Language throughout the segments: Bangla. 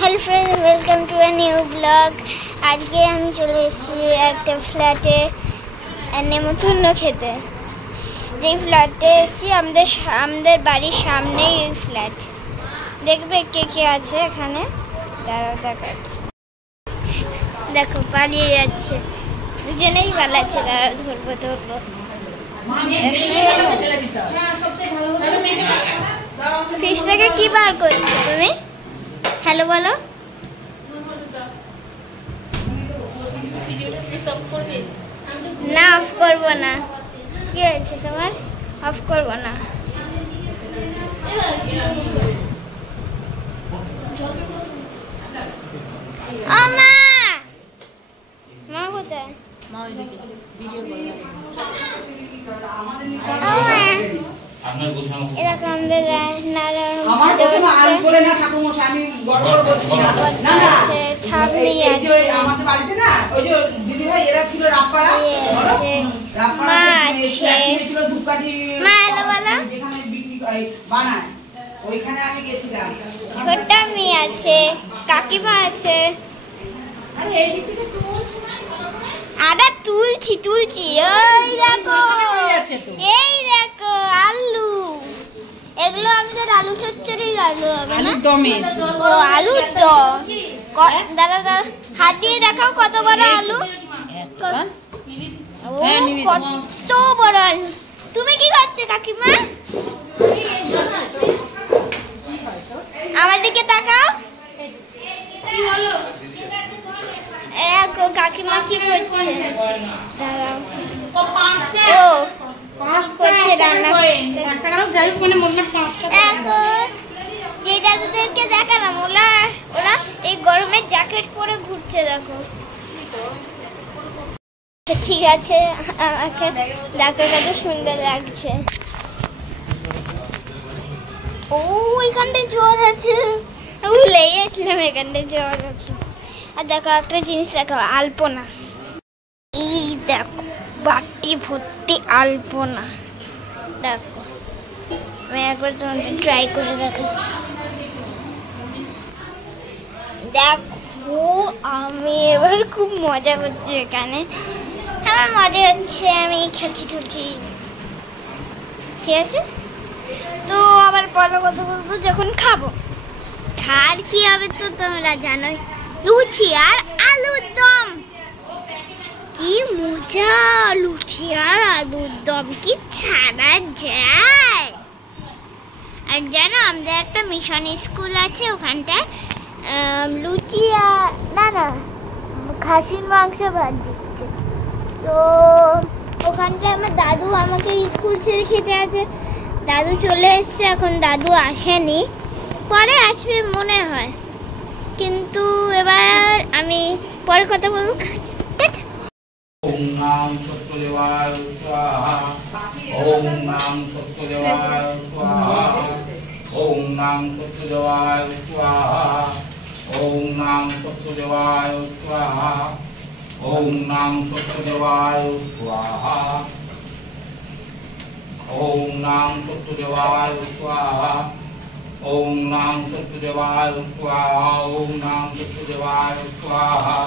Hello friends, welcome to a new blog. आज के हम चले একটা ফ্ল্যাটে নেমন্তন্ন খেতে। যে ফ্ল্যাটে এসেছি আমাদের বাড়ির সামনেই এই ফ্ল্যাট। দেখবে কে কে আছে এখানে, দাঁড়াও দেখাচ্ছি। দেখো পালিয়ে যাচ্ছে, দুজনেই পালাচ্ছে। দাঁড়াও ধরবো। ফ্রিজ থেকে কি বার করছো তুমি? হ্যালো বলো। না, অফ করবো না। কি হয়েছে তোমার? অফ করবো না। ও মা, মা কোথায়? এরকম আমাদের ঠাকুমি আছে, মা আছে। মা এলো বলো। ছোট্ট মেয়ে আছে, কাকিমা আছে। আরে তুলছি। এই দেখো আলু, এগুলো আমাদের আলু চচ্চড়ির আলু হবে না? ও আলু তো দাঁড়া হাত দিয়ে দেখাও কত বড় আলু। কত বড় আলু। তুমি কি করছো কাকিমা? আমার দিকে তাকাও। কাকিমা কি করছে? ও করছে, রান্না করছে। যে দাদুদেরকে দেখালাম ওরা এই গরমে জ্যাকেট পরে ঘুরছে, দেখো। ঠিক আছে, আমাকে দেখো কত সুন্দর লাগছে। ও এখানটায় জল আছে, ভুলে গেছিলাম এখানটায় জল আছে। আর দেখো একটা জিনিস দেখো, আলপনা। এই দেখো বাটি ভর্তি আলপনা। দেখো আমি একবার তোমাদের ট্রাই করে দেখাচ্ছি। দেখো আমি এবার খুব মজা করছি এখানে। আমার মজা হচ্ছে, আমি খেলছি টুলছি। ঠিক আছে, তো আবার পরে কথা বলবো যখন খাবো। খার কি হবে তো তোমরা জানোই, লুচি আর আলুর দম। কি মজা, লুচি আর আলুর দম কি ছাড়া যায়। আর জানো আমাদের একটা মিশন স্কুল আছে, ওখানটায় লুচি আর না খাসির মাংস ভাত দিচ্ছে। তো ওখানটায় আমার দাদু আমাকে স্কুল ছেড়ে খেতে আছে। দাদু চলে এসছে, এখন দাদু আসেনি, পরে আসবে মনে হয়। কিন্তু এবার আমি পরে কথা বলবো। ওম নাম সত্যদেবায় স্বাহা। ওম নাম সত্যদেবায় স্বাহা। ওম নাম সত্যদেবায় স্বাহা। ওম নাম সত্যদেবায় স্বাহা। ওম নাম সত্যদেবায় স্বাহা। ওম নাম সত্যদেবায় স্বাহা। ওম নাম সত্যদেবায় স্বাহা। ওম নাম সত্যদেবায় স্বাহা।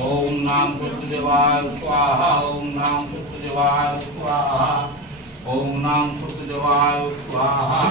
ओम नाम सत्यदेवाय स्वाहा। ओम नाम सत्यदेवाय स्वाहा। ओम नाम सत्यदेवाय स्वाहा।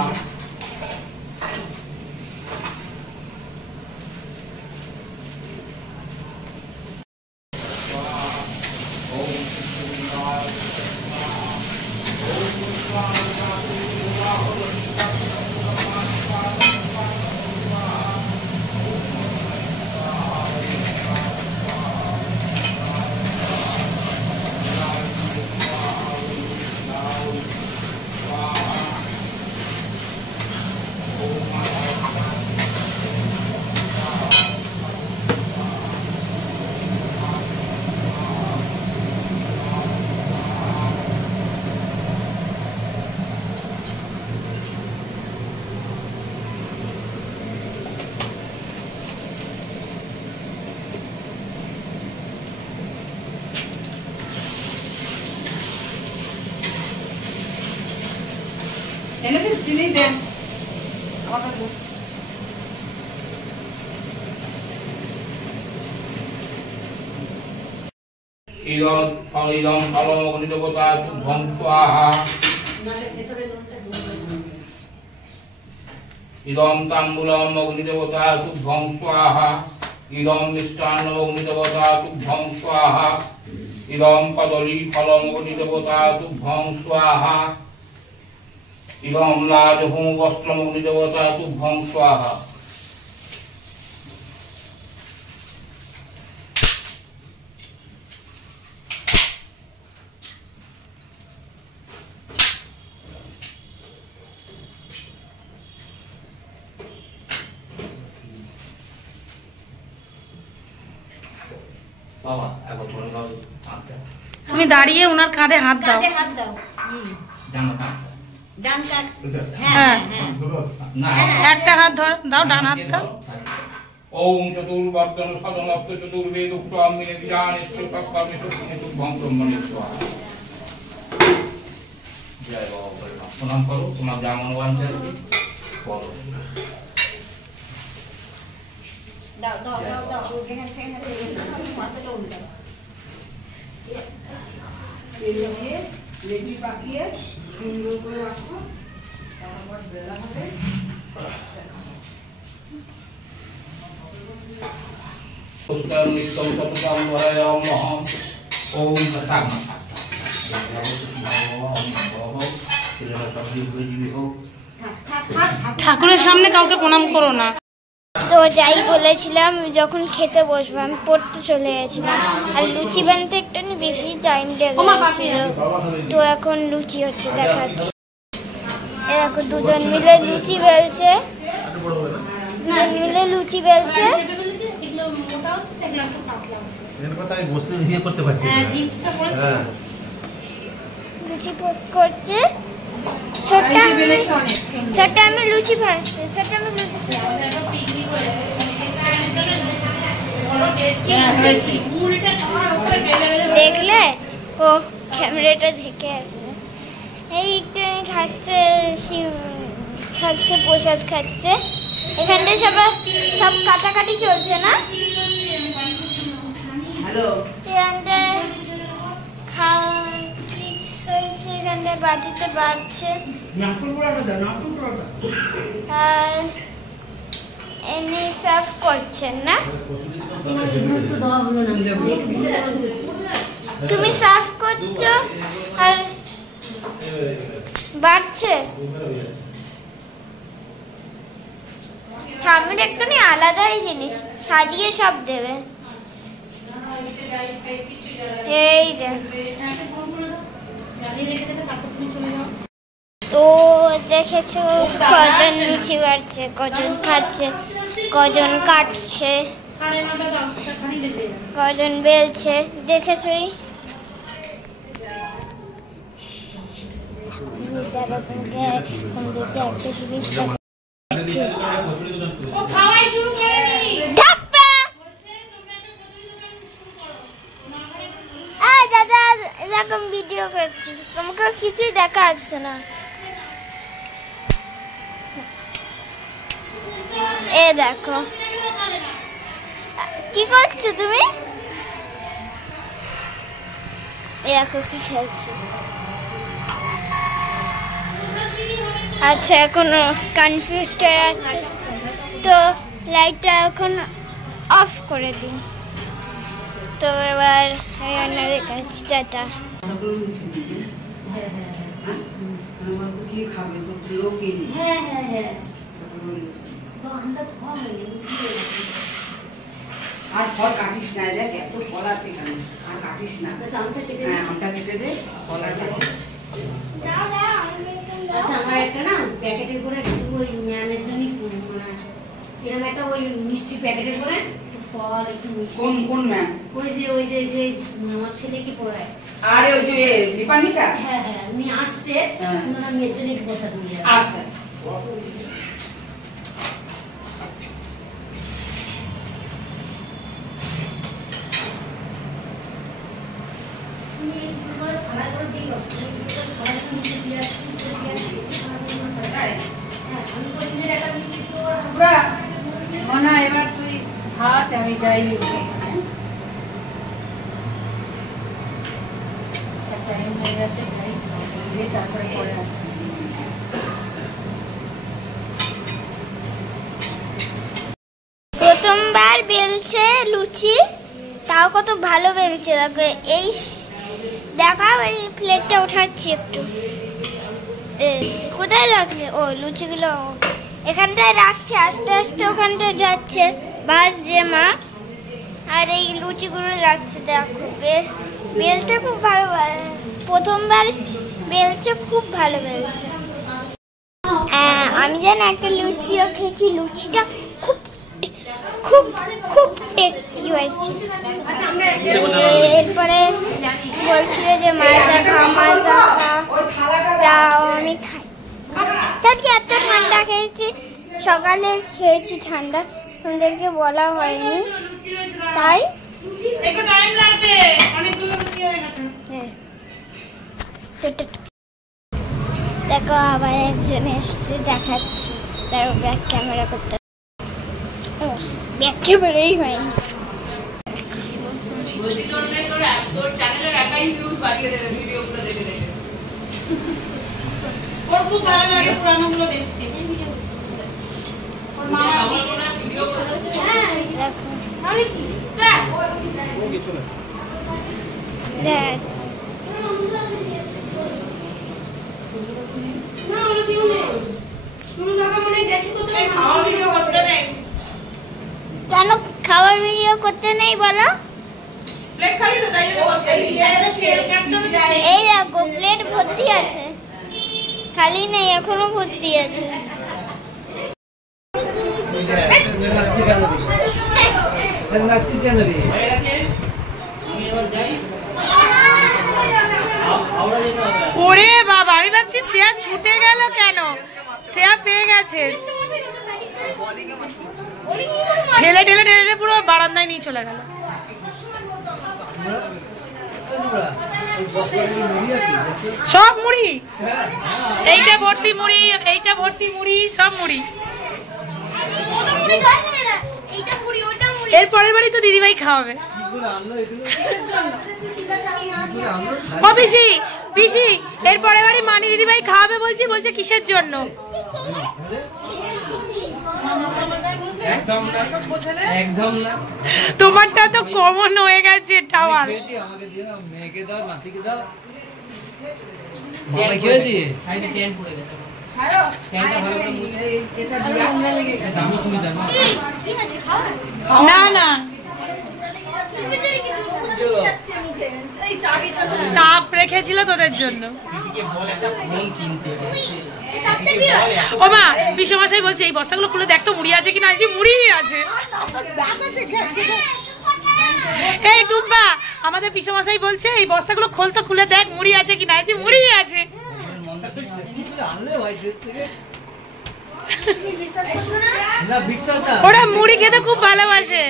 Anything still in there? ইদম ফলম অগ্নিদেবতা তুভ্যং স্বাহা ইদম তাম্বুলম অগ্নিদেবতা তুভ্যং স্বাহা ইদম মিষ্টান্ন অগ্নিদেবতা তুভ্যং স্বাহা ইদম কদলী ফলম অগ্নিদেবতা তুভ্যং স্বাহা ইদম লাজহু বস্ত্রম অগ্নিদেবতা তুভ্যং স্বাহা তুমি দাঁড়িয়ে ওনার কাঁধে হাত দাও। হ্যাঁ একটা হাত ধর দাও, ডান হাত দাও। ওম চতুর্বর্ধন সদমস্ত চতুর্বেদ উক্তম বিজ্ঞানিষ্ঠ তৎকর্মে তুভ্যং ব্রহ্মণি স্বাহা। জয় বাবা ভোলেনাথ। প্রণাম করো, তোমার যেমন বাঞ্ছা আছে করো। দাও দাও দাও দাও ওখানে সেখানে মাথাটা উল্টা দিয়ে লেডি পাকিয়ে সুন্দর করে রাখো, তারপর বেলা হবে। পুষ্কর নিত্যম সততম ভয়ম মহম ওম তথাগত ঠাকুরের সামনে কাউকে প্রণাম করো না। তো যাই বলেছিলাম, যখন খেতে বসবো আমি পড়তে চলে গেছিলাম, আর লুচি বানাতে একটু বেশি টাইম লেগেছিল। তো এখন লুচি হচ্ছে দেখাচ্ছি। এরকম দুজন মিলে লুচি বেলছে, লুচি বেলছে। লুচি করছে, ছোট্ট আমি লুচি ভাজছে, ছোট্ট আমি দেখলে ও ক্যামেরাটা ঢেকে আছে। এই একটু খাচ্ছে, খাচ্ছে প্রসাদ খাচ্ছে। এখানটা সব কাটাকাটি চলছে না, এখানটায় কি চলছে, এখানটায় বাটিতে বাড়ছে আর এমনি সার্ভ করছেন না। তুমি সার্ভ করছো আর বাড়ছে। ঠাম্মির একটু আলাদাই জিনিস, সাজিয়ে সব দেবে। এই তো দেখেছো কজন লুচি বাড়ছে, কজন খাচ্ছে, কজন কাটছে, কজন বেলছে, দেখেছই। দাদা এরকম ভিডিও করছি, তোমাকে কিছুই দেখা যাচ্ছে না। এ দেখো কি করছো তুমি, দেখো কি খেলছো। আচ্ছা এখন কনফিউজড হয়ে আছে, তো লাইটটা এখন অফ করে দিই। তো এবার রান্নার কাছে টাটা। আর ফল কাটিস না, দেখ এত ফল আছে এখানে, আর কাটিস না। হ্যাঁ আমটা কেটে দে, ফলটা আচ্ছা আমার একটা না প্যাকেটের করে ওই ম্যামের জন্য এরকম একটা ওই মিষ্টি প্যাকেটের করে ফল একটু কোন কোন ম্যাম? ওই যে আমার ছেলেকে পড়ায়। আরে ওই যে দীপানিকা? হ্যাঁ হ্যাঁ উনি আসছে, ওনার মেয়ের জন্য একটু কথা দিয়ে যাবে। আচ্ছা এবার তুই ভাত আমি যাই। তারপরে পরে আসছি। প্রথমবার বেলছে লুচি, তাও কত ভালো বেলছে। দেখো এই দেখা, এই প্লেটটা উঠাচ্ছি একটু। কোথায় রাখলে? ও লুচিগুলো এখানটায় রাখছে, আস্তে আস্তে ওখানটায় যাচ্ছে বাস যে মা, আর এই লুচিগুলো রাখছে। দেখো বেলতে খুব ভালো, প্রথমবার বেলছে, খুব ভালো বেলছে। আমি যেন একটা লুচিও খেয়েছি, লুচিটা খুব খুব খুব টেস্টি হয়েছে। এরপরে বলছিল যে মাজা খা, মাজা খা, তাও আমি খাই। আজকে এত ঠান্ডা খেয়েছি, সকালে খেয়েছি ঠান্ডা, তোমাদেরকে বলা হয়নি, তাই দেখো আবার একজন এসছে, দেখাচ্ছি। তার ব্যাক ক্যামেরা করতে, ব্যাক ক্যামেরাই হয়নি। কেন খাবার ভিডিও করতে নেই বলো? এই দেখো প্লেট ভর্তি আছে, খালি নেই, এখনো ভর্তি আছে। ওরে বাবা, আমি ভাবছি শেয়ার ছুটে গেল কেন, শেয়ার পেয়ে গেছে। ঠেলে ঠেলে ঠেলে পুরো বারান্দায় নিয়ে চলে গেল। সব মুড়ি, এইটা ভর্তি মুড়ি, এইটা ভর্তি মুড়ি, সব মুড়ি। এর পরের বাড়ি তো দিদিভাই খাওয়াবে। ও পিসি, পিসি এর পরের বাড়ি মানি দিদিভাই খাওয়াবে বলছি, বলছে কিসের জন্য? তোমারটা তো কমন হয়ে গেছে টাওয়াল। না না, তাপ রেখেছিল তোদের জন্য। ও মা, বিশ্বমশাই বলছে এই বস্তাগুলো খুলে দেখ তো মুড়ি আছে কিনা। মুড়ি আছে। এই টুম্পা, আমাদের বিশ্বমশাই বলছে এই বস্তাগুলো খোল তো, খুলে দেখ মুড়ি আছে কিনা। মুড়ি আছে। ওরা মুড়ি খেতে খুব ভালোবাসে।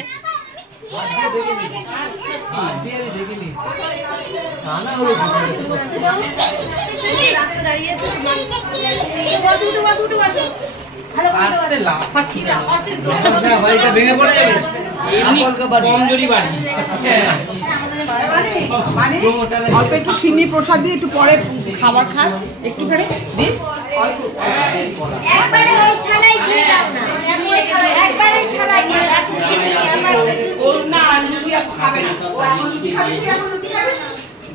অল্প একটু সিন্নি প্রসাদ দিয়ে একটু পরে খাবার খাস, একটুখানি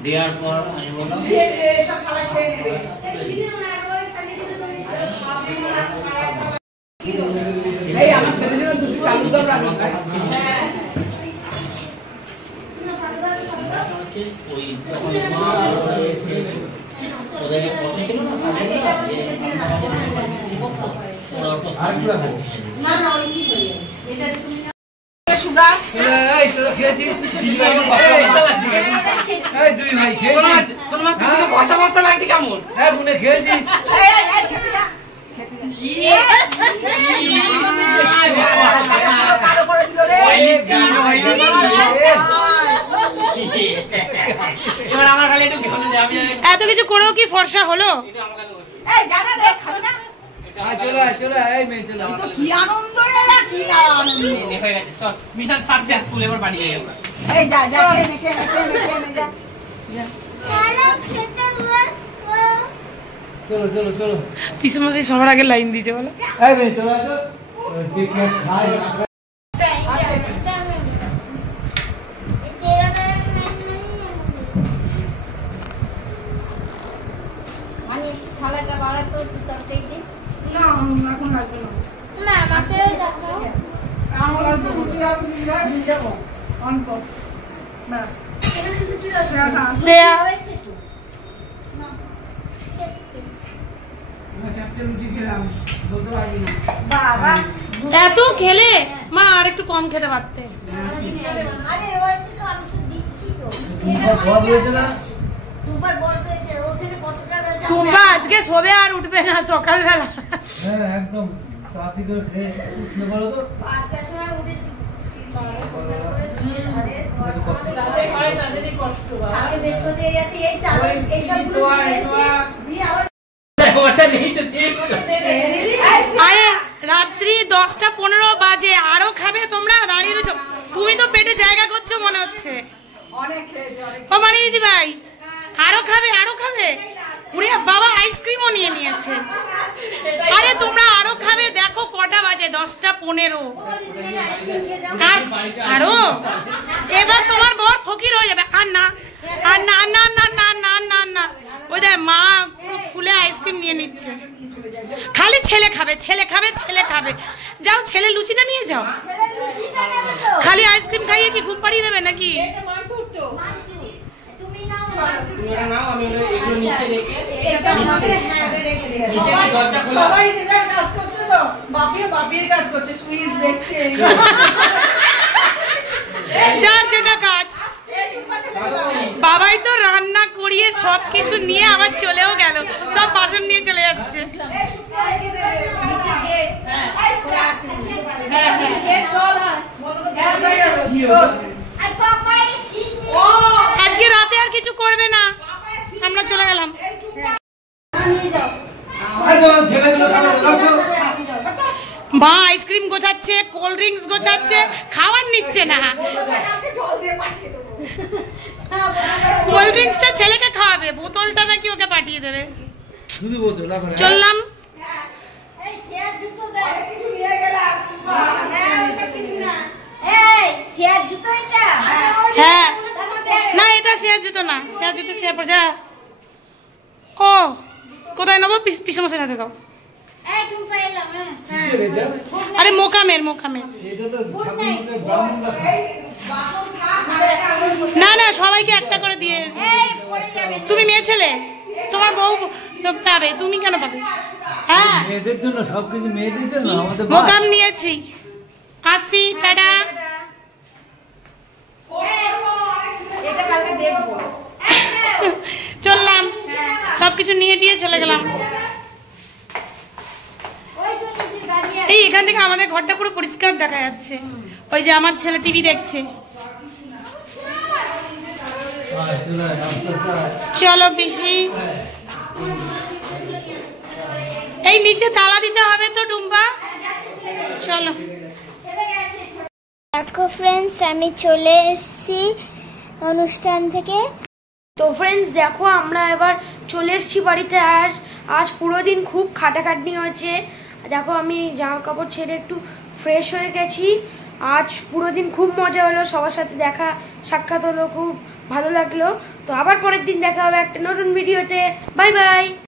দেওয়ার পর আমি বললাম এই আমার ছেলেদের দুটো চালু দাও রাখো। ওই ওদের কথা ছিল না, না না ওই কি হয়ে এটা তুমি সুগা এই তোরা খেয়েছিস? এই দুই ভাই খেয়েছিস? বস্তা বস্তা লাগছে কেমন? হ্যাঁ বুনে খেয়েছিস? এবার আমার খালি একটু ঘেমে দে, আমি এত কিছু করেও কি ফর্সা হলো? এই জানা রে খাবে না? চলো চলো, এই মেয়ে চলো। তো কি আনন্দ রে, কি না আনন্দ। হয়ে গেছে সব মিশন সাকসেসফুল। এবার বাড়ি যাই আমরা। এই যা যা খেয়ে নে যা। চলো চলো চলো পিসমশাই সবার আগে লাইন দিয়েছে বলো। এই মেয়ে চলো আসো কে কে খায় না খায়। মানে থালাটা বাড়াতো একটু তরকারি দিয়ে। না আমাকে দেখাও। শ্রেয়া এত খেলে মা আর একটু কম খেতে পারতে। আরে ওই তো আমি তো দিচ্ছি তো। বড় হয়েছে না দুবার বড় হয়েছে ওখানে কতটা রয়েছে। টুম্পা আজকে শোবে আর উঠবে না সকালবেলা। হ্যাঁ একদম তাড়াতাড়ি করে খেয়ে উঠতে পারো তো 5টার সময় উঠেছি। আগে বৃহস্পতি আছে এই চাল এই সবগুলো দিয়েছি দিয়ে আবার আরে রাত্রি 10:15 বাজে আরো খাবে তোমরা দাঁড়িয়ে রয়েছো। তুমি তো পেটে জায়গা করছো মনে হচ্ছে। ও মানে দিদি ভাই আরো খাবে আরো খাবে। উড়ে বাবা আইসক্রিমও নিয়ে নিয়েছে। আরে তোমরা আরো খাবে দেখো কটা বাজে 10:15। আর আরো এবার তোমার বর ফকির হয়ে যাবে। আর না আর না না না না না না না ওই দেখ মা পুরো ফুলে আইসক্রিম নিয়ে নিচ্ছে। খালি ছেলে খাবে ছেলে খাবে ছেলে খাবে। যাও ছেলে লুচিটা নিয়ে যাও। খালি আইসক্রিম খাইয়ে কি ঘুম পাড়িয়ে দেবে নাকি? তুমি নাও ওটা নাও আমি এগুলো নিচে রেখে এটা আমাদের হ্যাঁ রেখে দিও। নিচে কি দরজা খোলা সবাই যে যার কাজ করছে তো বাপির কাজ করছে সুইচ দেখছে যার যেটা কাজ। বাবাই তো রান্না করিয়ে সবকিছু নিয়ে আবার চলেও গেল। সব বাসন নিয়ে চলে যাচ্ছে। নিচে গেট খোলা আছে। হ্যাঁ গেট চল আর পাপা এই সিনি আজকে রাতে আর কিছু করবে না। আমরা চলে গেলাম। নিয়ে যাও। একদম ছেলেগুলো খাবে রাখো মা আইসক্রিম গোছাচ্ছে কোল্ড ড্রিঙ্কস গোছাচ্ছে খাওয়ার নিচ্ছে না। কোল্ড ড্রিঙ্কসটা ছেলেকে খাওয়াবে বোতলটা নাকি ওকে পাঠিয়ে দেবে। শুধু বোতল রাখো চললাম। এই শেয়ার জুতো দে কিছু নিয়ে গেলাম। হ্যাঁ ওটা কিছু না। এই শেয়ার জুতো এটা হ্যাঁ না এটা শেয়ার জুতো না। শেয়ার জুতো শেয়ার পড়ে যা। ও কোথায় নেবো পিসমশাই হাতে দাও। এই তুমি পাইলাম হ্যাঁ আরে মোকামের মোকামের এটা তো ঠাকুরকে ব্রাহ্মণরা খায় না না সবাইকে একটা করে দিয়ে। এই পড়ে যাবে। তুমি মেয়ে ছেলে তোমার বউ পাবে তুমি কেন পাবে? হ্যাঁ মেয়েদের জন্য সবকিছু মেয়েদের জন্য আমাদের মোকাম নিয়েছি। আসছি টাটা। এটা কালকে দেখবো। চললাম সবকিছু নিয়ে দিয়ে চলে গেলাম। ওই তো নিচে দাঁড়িয়ে এই এখান থেকে আমাদের ঘরটা পুরো পরিষ্কার দেখা যাচ্ছে। ওই যে আমার ছেলে টিভি দেখছে। চলো পিসি এই নিচে তালা দিতে হবে তো টুম্পা। চলো দেখো ফ্রেন্ডস আমি চলে এসেছি অনুষ্ঠান থেকে। তো ফ্রেন্ডস দেখো আমরা এবার চলে এসেছি বাড়িতে। আজ পুরো দিন খুব খাটাখাটনি হয়েছে। দেখো আমি জামা কাপড় ছেড়ে একটু ফ্রেশ হয়ে গেছি। আজ পুরো দিন খুব মজা হলো, সবার সাথে দেখা সাক্ষাৎ হলো, খুব ভালো লাগলো। তো আবার পরের দিন দেখা হবে একটা নতুন ভিডিওতে। Bye bye.